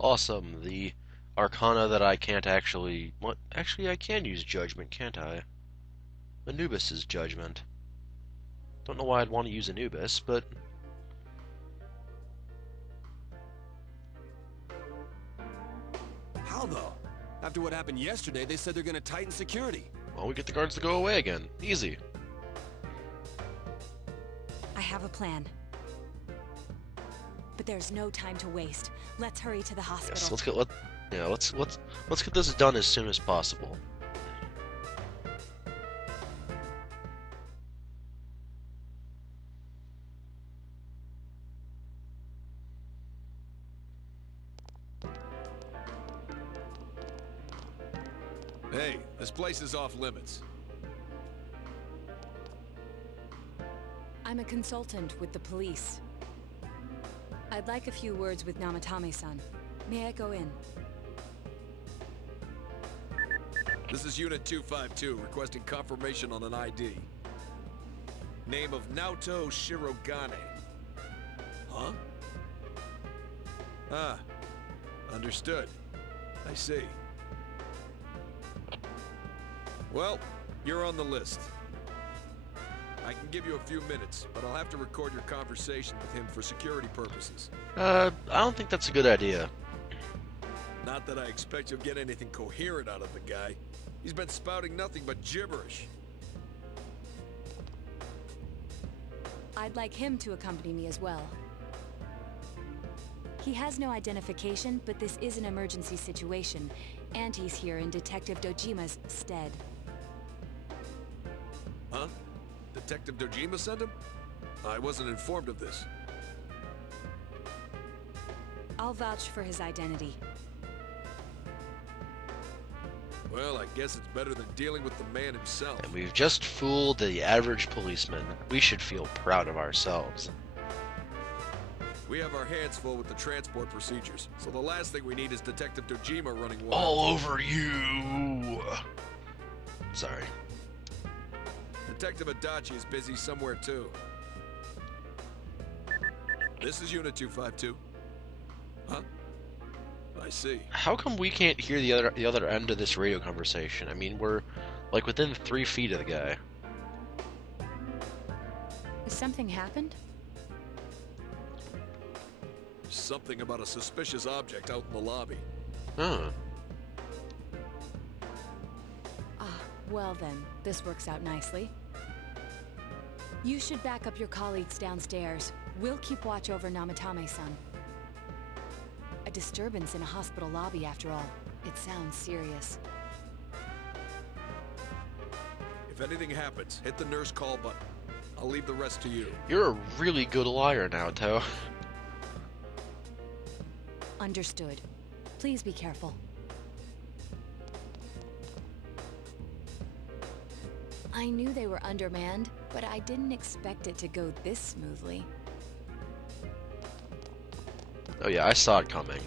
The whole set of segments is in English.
Awesome. The arcana that I can't actually... What? Actually, I can use judgment, can't I? Anubis's judgment. Don't know why I'd want to use Anubis, but... How though? After what happened yesterday, they said they're gonna tighten security. Well, we get the guards to go away again. Easy. I have a plan. But there's no time to waste. Let's hurry to the hospital. Yes, let's get this done as soon as possible. Hey, this place is off limits. I'm a consultant with the police. I'd like a few words with Namatame-san. May I go in? This is Unit 252, requesting confirmation on an ID. Name of Naoto Shirogane. Huh? Ah, understood. I see. Well, you're on the list. I can give you a few minutes, but I'll have to record your conversation with him for security purposes. I don't think that's a good idea. Not that I expect you'll get anything coherent out of the guy. He's been spouting nothing but gibberish. I'd like him to accompany me as well. He has no identification, but this is an emergency situation, and he's here in Detective Dojima's stead. Huh? Detective Dojima sent him? I wasn't informed of this. I'll vouch for his identity. Well, I guess it's better than dealing with the man himself. And we've just fooled the average policeman. We should feel proud of ourselves. We have our hands full with the transport procedures, so the last thing we need is Detective Dojima running wild. All over you! Sorry. Detective Adachi is busy somewhere too. This is Unit 252. Huh? I see. How come we can't hear the other end of this radio conversation? I mean, we're like within 3 feet of the guy. Has something happened? Something about a suspicious object out in the lobby. Huh. Ah, well then, this works out nicely. You should back up your colleagues downstairs. We'll keep watch over Namatame-san. A disturbance in a hospital lobby, after all. It sounds serious. If anything happens, hit the nurse call button. I'll leave the rest to you. You're a really good liar, Naoto. Understood. Please be careful. I knew they were undermanned, but I didn't expect it to go this smoothly. Oh yeah, I saw it coming.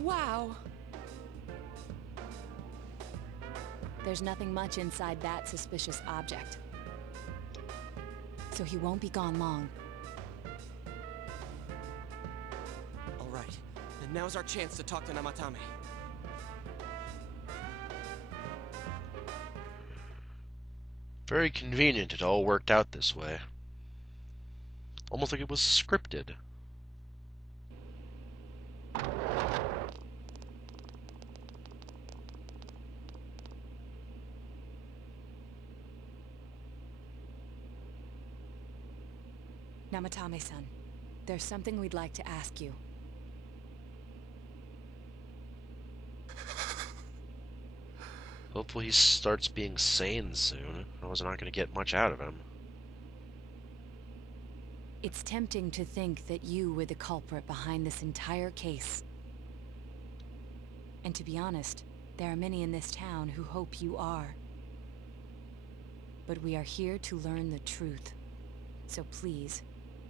Wow! There's nothing much inside that suspicious object. So he won't be gone long. All right, and now's our chance to talk to Namatame. Very convenient it all worked out this way. Almost like it was scripted. Namatame-san, there's something we'd like to ask you. Hopefully he starts being sane soon. I was not going to get much out of him. It's tempting to think that you were the culprit behind this entire case. And to be honest, there are many in this town who hope you are. But we are here to learn the truth. So please,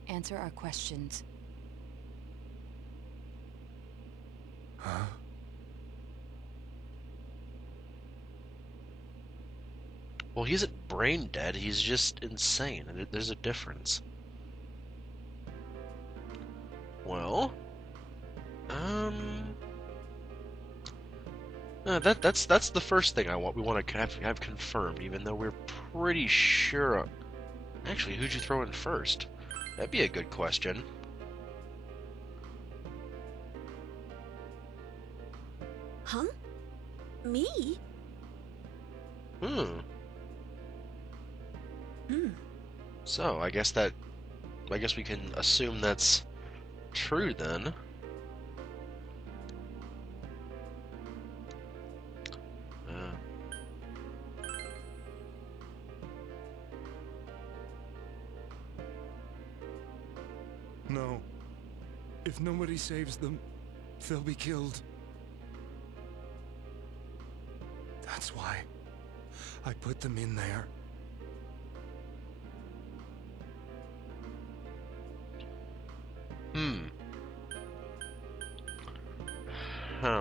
answer our questions. Huh? Well, he isn't brain dead, he's just insane, and there's a difference. Well, That's the first thing we want to have confirmed, even though we're pretty sure. Actually, who'd you throw in first? That'd be a good question. Huh? Me? Hmm. Hmm. So, I guess we can assume that's true then. No. If nobody saves them, they'll be killed. That's why I put them in there.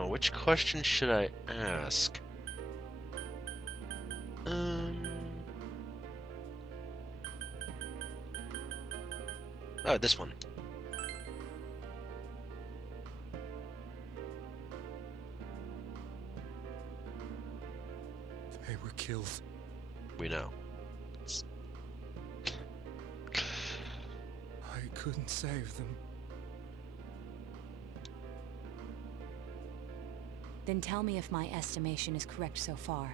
Which question should I ask? Oh, this one. They were killed. We know. I couldn't save them. Then tell me if my estimation is correct so far.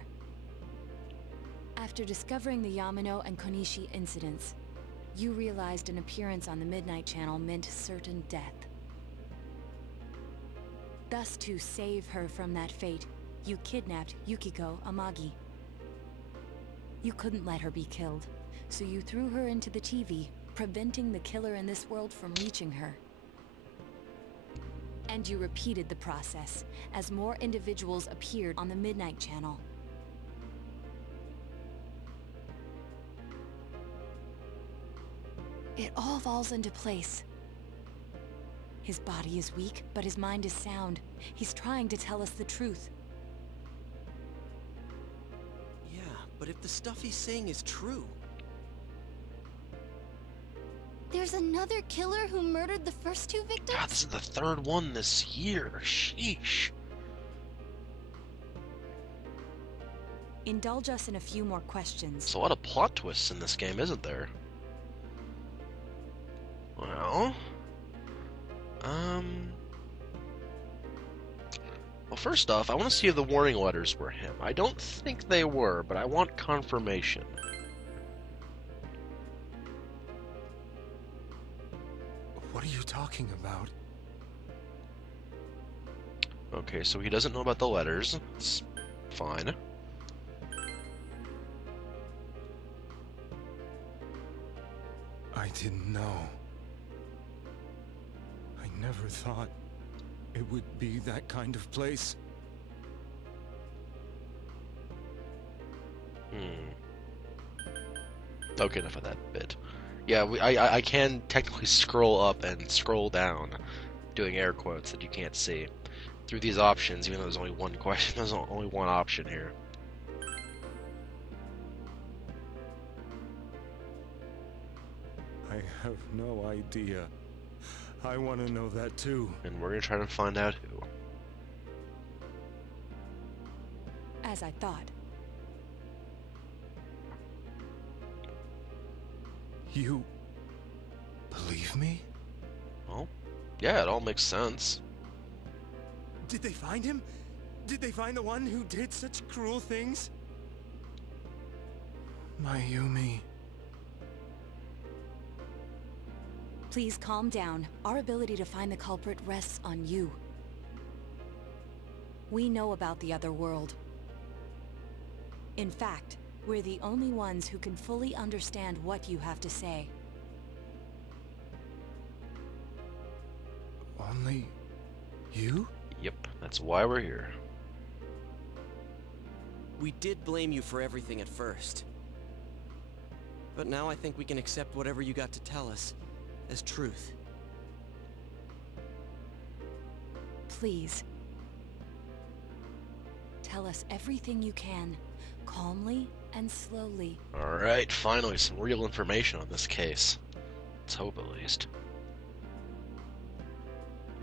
After discovering the Yamano and Konishi incidents, you realized an appearance on the Midnight Channel meant certain death. Thus, to save her from that fate, you kidnapped Yukiko Amagi. You couldn't let her be killed, so you threw her into the TV, preventing the killer in this world from reaching her. And you repeated the process, as more individuals appeared on the Midnight Channel. It all falls into place. His body is weak, but his mind is sound. He's trying to tell us the truth. Yeah, but if the stuff he's saying is true... There's another killer who murdered the first two victims? God, this is the third one this year. Sheesh. Indulge us in a few more questions. There's a lot of plot twists in this game, isn't there? Well... Well, first off, I want to see if the warning letters were him. I don't think they were, but I want confirmation. What are you talking about? Okay, so he doesn't know about the letters. It's fine. I didn't know. I never thought it would be that kind of place. Okay, enough of that bit. Yeah, I can technically scroll up and scroll down, doing air quotes that you can't see, through these options, even though there's only one question, there's only one option here. I have no idea. I want to know that too. And we're gonna try to find out who. As I thought. You believe me? Well, yeah, it all makes sense. Did they find him? Did they find the one who did such cruel things? Mayumi. Please calm down. Our ability to find the culprit rests on you. We know about the other world. In fact, we're the only ones who can fully understand what you have to say. Only you? Yep, that's why we're here. We did blame you for everything at first. But now I think we can accept whatever you got to tell us as truth. Please. Tell us everything you can, calmly and slowly. Alright, finally some real information on this case. Let's hope at least.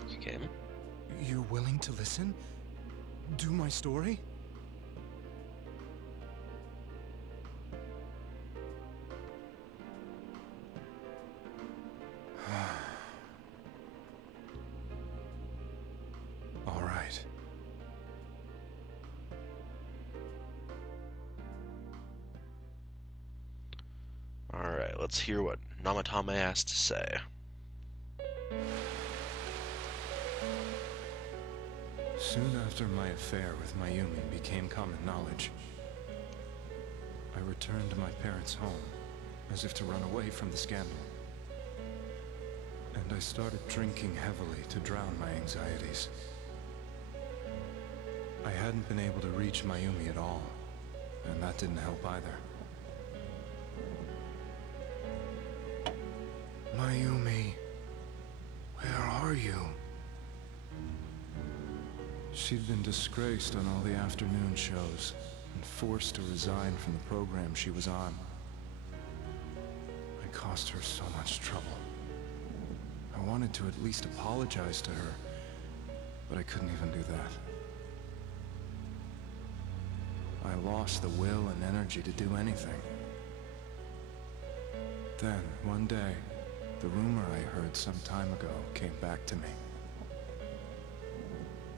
You came? You willing to listen? do my story? All right. Alright, let's hear what Namatame has to say. Soon after my affair with Mayumi became common knowledge, I returned to my parents' home, as if to run away from the scandal. And I started drinking heavily to drown my anxieties. I hadn't been able to reach Mayumi at all, and that didn't help either. Mayumi, where are you? She'd been disgraced on all the afternoon shows and forced to resign from the program she was on. I caused her so much trouble. I wanted to at least apologize to her, but I couldn't even do that. I lost the will and energy to do anything. Then, one day, the rumor I heard some time ago came back to me.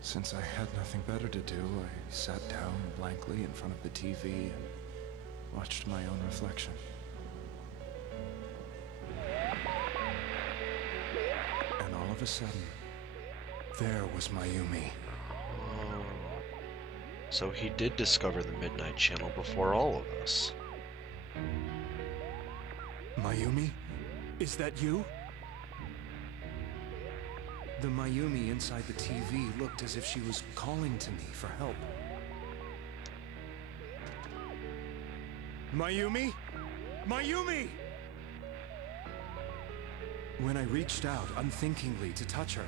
Since I had nothing better to do, I sat down blankly in front of the TV and watched my own reflection. And all of a sudden, there was Mayumi. Oh. So he did discover the Midnight Channel before all of us. Mayumi? Is that you? The Mayumi inside the TV looked as if she was calling to me for help. Mayumi? Mayumi! When I reached out unthinkingly to touch her,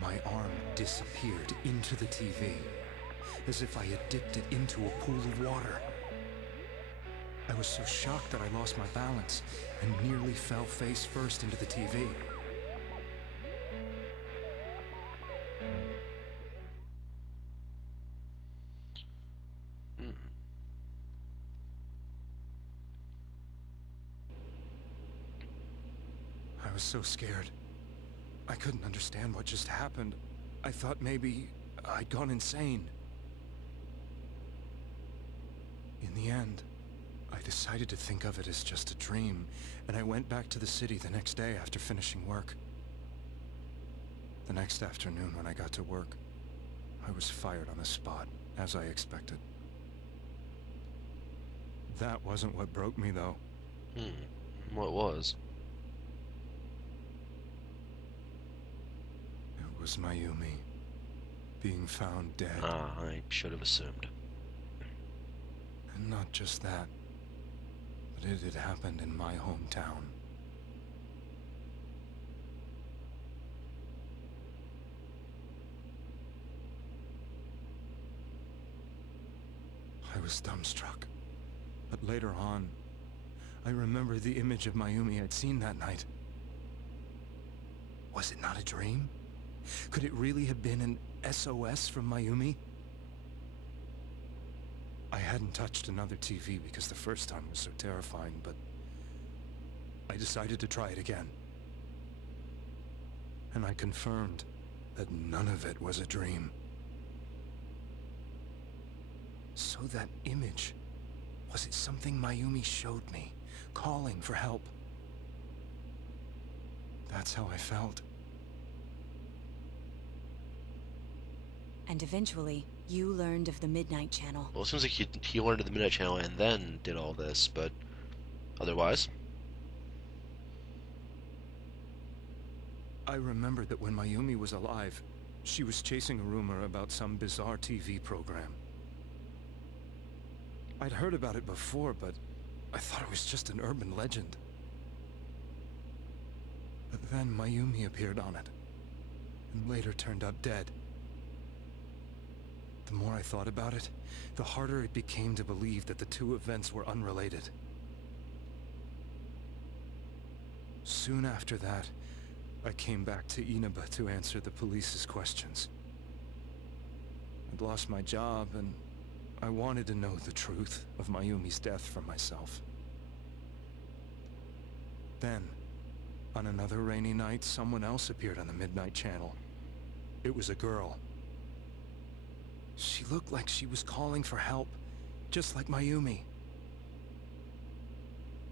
my arm disappeared into the TV, as if I had dipped it into a pool of water. I was so shocked that I lost my balance and nearly fell face first into the TV. I was so scared. I couldn't understand what just happened. I thought maybe I'd gone insane. In the end, I decided to think of it as just a dream, and I went back to the city the next day after finishing work. The next afternoon when I got to work, I was fired on the spot, as I expected. That wasn't what broke me, though. What was? It was Mayumi, being found dead. Ah, I should have assumed. And not just that, but it had happened in my hometown. I was dumbstruck. But later on, I remember the image of Mayumi I'd seen that night. Was it not a dream? Could it really have been an SOS from Mayumi? I hadn't touched another TV because the first time was so terrifying, but I decided to try it again. And I confirmed that none of it was a dream. So that image, was it something Mayumi showed me, calling for help? That's how I felt. And eventually, you learned of the Midnight Channel. Well, it seems like he learned of the Midnight Channel and then did all this, but otherwise? I remember that when Mayumi was alive, she was chasing a rumor about some bizarre TV program. I'd heard about it before, but I thought it was just an urban legend. But then Mayumi appeared on it, and later turned up dead. The more I thought about it, the harder it became to believe that the two events were unrelated. Soon after that, I came back to Inaba to answer the police's questions. I'd lost my job, and I wanted to know the truth of Mayumi's death for myself. Then, on another rainy night, someone else appeared on the Midnight Channel. It was a girl. She looked like she was calling for help, just like Mayumi.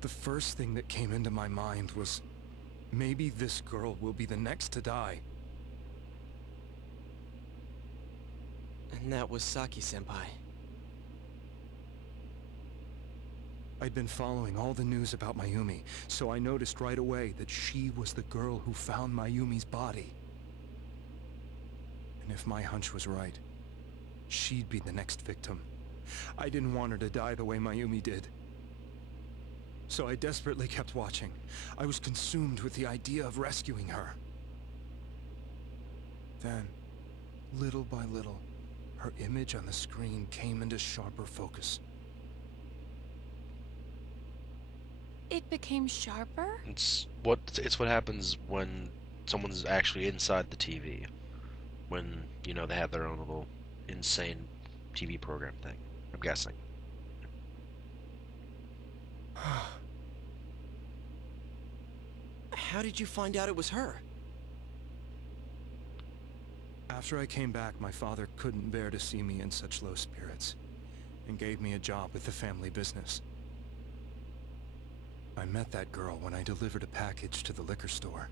The first thing that came into my mind was, maybe this girl will be the next to die. And that was Saki-senpai. I'd been following all the news about Mayumi, so I noticed right away that she was the girl who found Mayumi's body. And if my hunch was right, she'd be the next victim. I didn't want her to die the way Mayumi did. So I desperately kept watching. I was consumed with the idea of rescuing her. Then, little by little, her image on the screen came into sharper focus. It became sharper? It's what happens when someone's actually inside the TV. When, you know, they have their own little insane TV program thing. I'm guessing. How did you find out it was her? After I came back, my father couldn't bear to see me in such low spirits, and gave me a job with the family business. I met that girl when I delivered a package to the liquor store.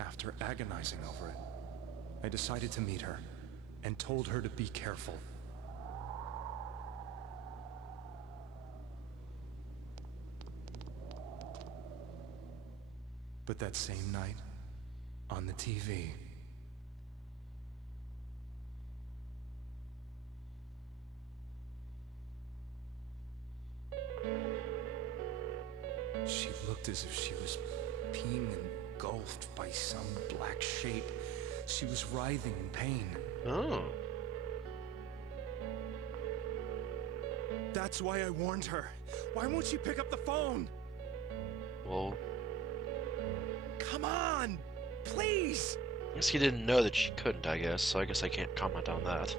After agonizing over it, I decided to meet her, and told her to be careful. But that same night, on the TV, she looked as if she was being engulfed by some black shape. She was writhing in pain. Oh. That's why I warned her. Why won't she pick up the phone? Well, Come on! Please! I guess he didn't know that she couldn't, I guess, so I guess I can't comment on that.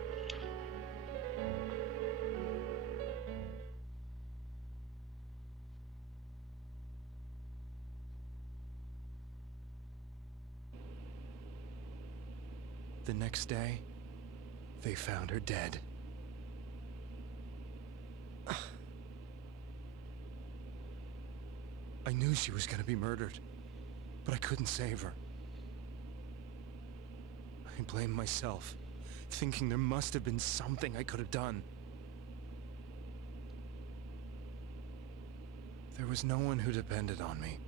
The next day, they found her dead. I knew she was gonna be murdered, but I couldn't save her. I blamed myself, thinking there must have been something I could have done. There was no one who depended on me.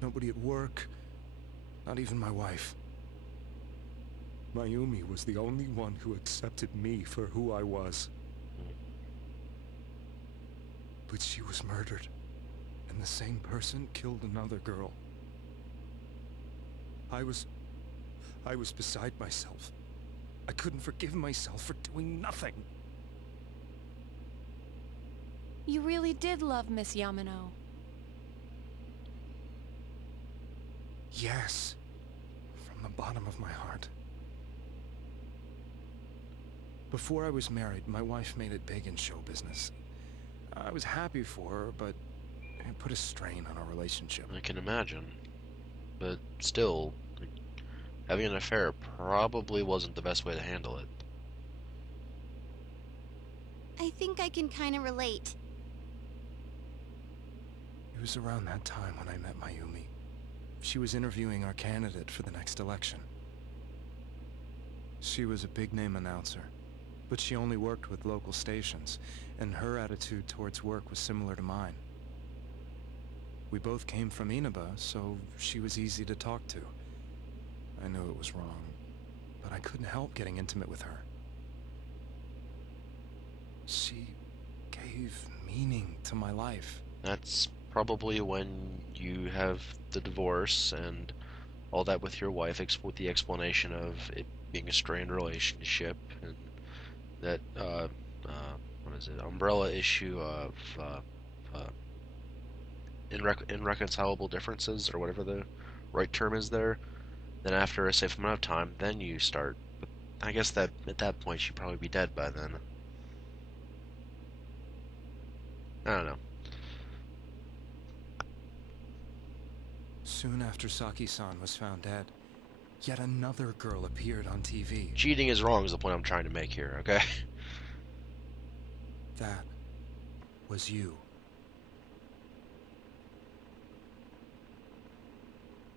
Nobody at work, not even my wife. Mayumi was the only one who accepted me for who I was. But she was murdered, and the same person killed another girl. I was beside myself. I couldn't forgive myself for doing nothing. You really did love Miss Yamano. Yes, from the bottom of my heart. Before I was married, my wife made it big in show business. I was happy for her, but it put a strain on our relationship. I can imagine. But still, like, having an affair probably wasn't the best way to handle it. I think I can kind of relate. It was around that time when I met Mayumi. She was interviewing our candidate for the next election. She was a big-name announcer, but she only worked with local stations, and her attitude towards work was similar to mine. We both came from Inaba, so she was easy to talk to. I knew it was wrong, but I couldn't help getting intimate with her. She gave meaning to my life. That's probably when you have the divorce and all that with your wife, with the explanation of it being a strained relationship, and that what is it? Umbrella issue of uh, irreconcilable differences or whatever the right term is there. Then after a safe amount of time, then you start. But I guess that at that point she'd probably be dead by then. I don't know. Soon after Saki-san was found dead, yet another girl appeared on TV. Cheating is wrong is the point I'm trying to make here, okay? That was you.